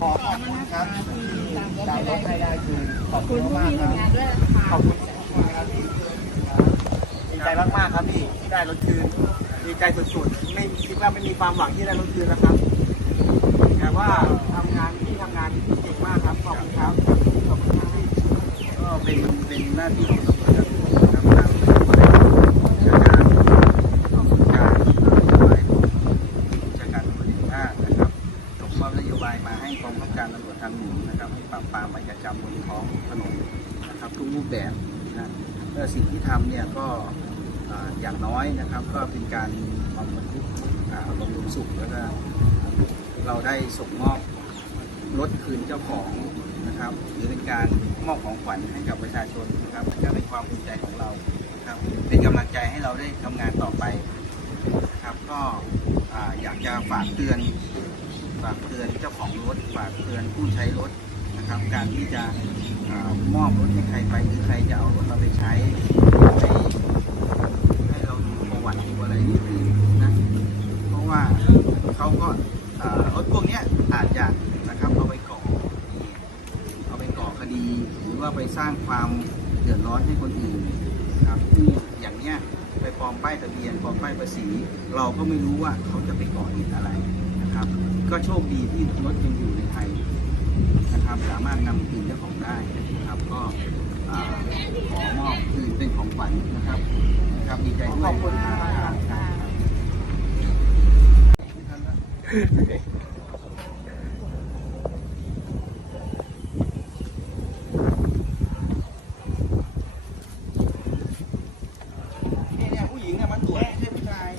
ขอบคุณครับดาวรถให้ได้คือขอบคุณมากครับงานขอบคุณครับพี่ดีใจมากๆครับพี่ที่ได้รถคืนดีใจสุดๆไม่คิดว่าไม่มีความหวังที่ได้รถคืนนะครับ แต่ว่าทำงานที่ทำงานเก่งมากครับขอบคุณครับขอบคุณครับก็เป็นเป็นหน้าที่ของตำรวจครับทำตามนโยบายของราชการของการนโยบายของราชการตำรวจแห่งชาตินะครับส่งมอ บายมาให้กองบังการตำรวจทางหลวงนะครับให้ปราบปรามอาชญากรรมบนท้องถนนนะครับทุกรูปแบบนะและสิ่งที่ทำเนี่ยก็อย่างน้อยนะครับก็เป็นการบำบัดทุกบำรุงสุขแล้วก็เราได้ส่งมอบรถคืนเจ้าของนะครับหรือเป็นการมอบของขวัญให้กับประชาชนนะครับก็เป็นความภูมิใจของเราครับเป็นกำลังใจให้เราได้ทำงานต่อไปนะครับก็อยากจะฝากเตือน ฝากเตือนเจ้าของรถฝากเตือนผู้ใช้รถนะครับ การที่จะอมอบรถให้ใครไปหรือใครจะเอารถเราไปใช้ให้ให้เราดูประวัติดูอะไรนิดนึงนะเพราะว่าเขาก็รถพวกนี้อาจจะนะครับเอาไปก่อเอาไปก่อคดีหรือว่าไปสร้างความเดือดร้อนให้คนอื่นนะครับที่อย่างเนี้ยไปปลอมป้ายทะเบียนปลอมป้ายภาษี เราก็ไม่รู้ว่าเขาจะไปก่อเหตุอะไรนะครับ ก็โชคดีที่รถยังอยู่ในไทยนะครับ สามารถนำคืนเจ้าของได้นะครับ ก็ขอมอบคือเป็นของขวัญนะครับนะครับดีใจด้วยขอบคุณครับครับเนี่ยเนี่ยผู้หญิงเนี่ยมันตรวจไม่ใช่ผู้ชาย